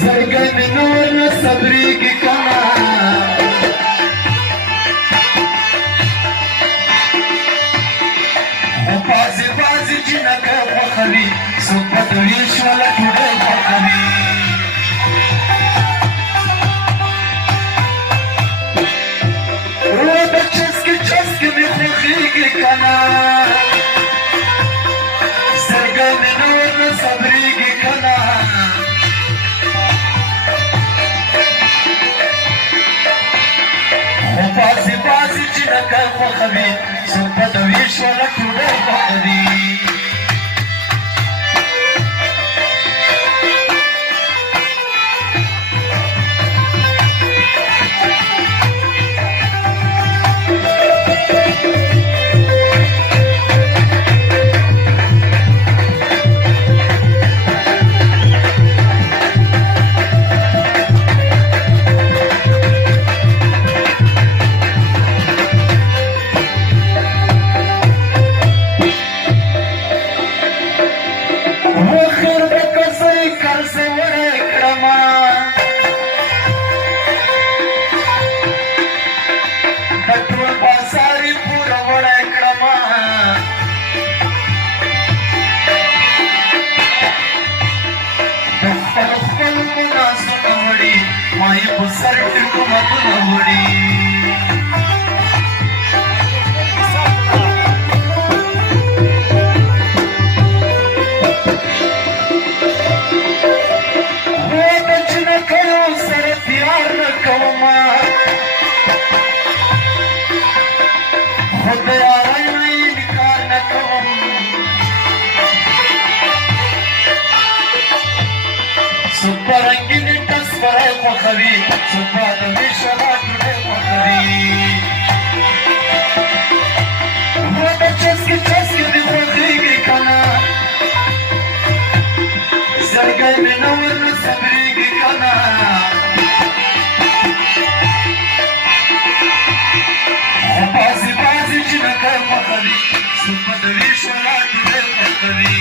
زړګی مې نور نه صبرېږي کنه خو بعضې بعضې جنکه خوښوي څوک به د ویش والا ډوډۍ خوښوي ورو د چسکې چسکې مې خوښېږي کنه زړګی مې نور نه صبرېږي کنه خو بعضې بعضې جنکه خوښوي څوک به د ویش والا ډوډۍ خوښوي مائی په سر حکومتونه وړي وه د جنکیو سره پیار نه کومه خو د یارۍ نه انکار نه کوم څوک به رنګینې ټسپری خوښوي څوک به د ویش والا ډوډۍ خوښوي وه د چسکې چسکې مې خوښېږي کنه زړګی مې نه ورنه صبرېږي کنه خو بعضې بعضې جنکۍ خوښوي څوک به د ویش والا ډوډۍ خوښوي